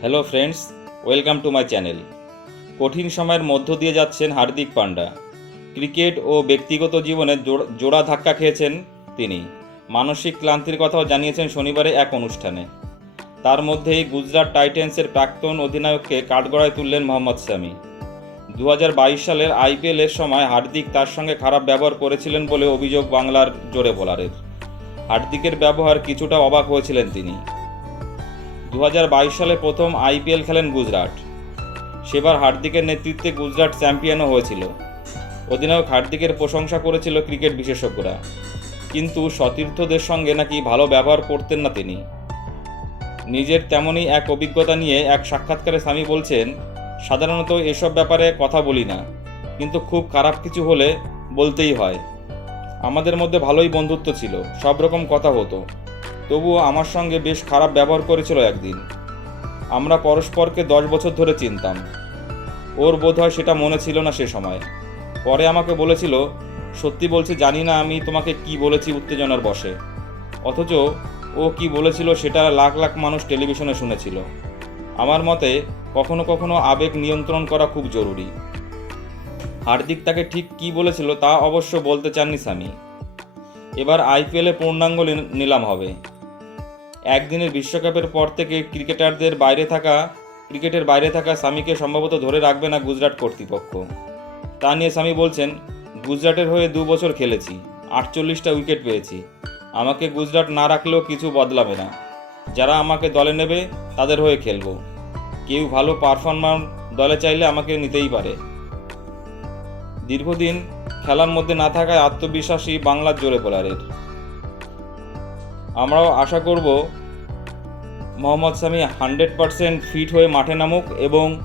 Hello friends welcome to my channel কঠিন সময়ের মধ্য দিয়ে যাচ্ছেন হার্দিক পান্ডা। ক্রিকেট ও ব্যক্তিগত জীবনে জোড়- ধাক্কা খেয়েছেন তিনি। মানসিক ক্লান্তির কথাও জানিয়েছেন শনিবারে এক অনুষ্ঠানে। তার মধ্যেই গুজরাট টাইটেন্সের প্রাক্তন অধিনায়ককে কাঠগড়ায় তুললেন মোহাম্মদ শামি। দু সালের আইপিএলের সময় হার্দিক তার সঙ্গে খারাপ ব্যবহার করেছিলেন বলে অভিযোগ বাংলার জোরে বোলারের। হার্দিকের ব্যবহার কিছুটা অবাক হয়েছিলেন তিনি। দু হাজার বাইশ সালে প্রথম আইপিএল খেলেন গুজরাট। সেবার হার্দিকের নেতৃত্বে গুজরাট চ্যাম্পিয়নও হয়েছিল। অধিনায়ক হার্দিকের প্রশংসা করেছিল ক্রিকেট বিশেষজ্ঞরা। কিন্তু সতীর্থদের সঙ্গে নাকি ভালো ব্যবহার করতেন না তিনি। নিজের তেমনই এক অভিজ্ঞতা নিয়ে এক সাক্ষাৎকারে স্বামী বলছেন, সাধারণত এসব ব্যাপারে কথা বলি না, কিন্তু খুব খারাপ কিছু হলে বলতেই হয়। আমাদের মধ্যে ভালোই বন্ধুত্ব ছিল, সব রকম কথা হতো। তবুও আমার সঙ্গে বেশ খারাপ ব্যবহার করেছিল একদিন। আমরা পরস্পরকে দশ বছর ধরে চিনতাম। ওর বোধহয় সেটা মনে ছিল না সে সময়। পরে আমাকে বলেছিল, সত্যি বলছি, জানি না আমি তোমাকে কি বলেছি উত্তেজনার বসে অথচ ও কি বলেছিল সেটা লাখ লাখ মানুষ টেলিভিশনে শুনেছিল। আমার মতে কখনো কখনো আবেগ নিয়ন্ত্রণ করা খুব জরুরি। হার্দিক তাকে ঠিক কি বলেছিল তা অবশ্য বলতে চাননি স্বামী। এবার আইপিএলে পূর্ণাঙ্গ নিলাম হবে। একদিনের বিশ্বকাপের পর থেকে ক্রিকেটারদের বাইরে থাকা, ক্রিকেটের বাইরে থাকা স্বামীকে সম্ভবত ধরে রাখবে না গুজরাট কর্তৃপক্ষ। তা নিয়ে স্বামী বলছেন, গুজরাটের হয়ে দু বছর খেলেছি, আটচল্লিশটা উইকেট পেয়েছি। আমাকে গুজরাট না রাখলেও কিছু বদলাবে না। যারা আমাকে দলে নেবে, তাদের হয়ে খেলব। কেউ ভালো পারফরমার দলে চাইলে আমাকে নিতেই পারে। দীর্ঘদিন খেলার মধ্যে না থাকায় আত্মবিশ্বাসী বাংলার জোরে বোলারের। আমরাও আশা করব Mohammed Shami hundred percent fit হয়ে মাঠে নামুক এবং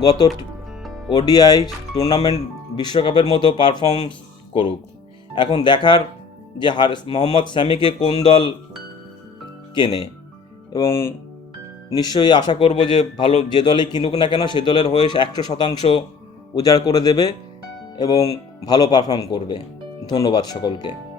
গত ওডিআই টুর্নামেন্ট বিশ্বকাপের মতো পারফর্ম করুক। এখন দেখার যে হার, মোহাম্মদ শামিকে কোন দল কেনে? এবং নিশ্চয়ই আশা করব যে ভালো, যে দলই কিনুক না কেন, সে দলের হয়ে একশো শতাংশ উজাড় করে দেবে এবং ভালো পারফর্ম করবে। ধন্যবাদ সকলকে।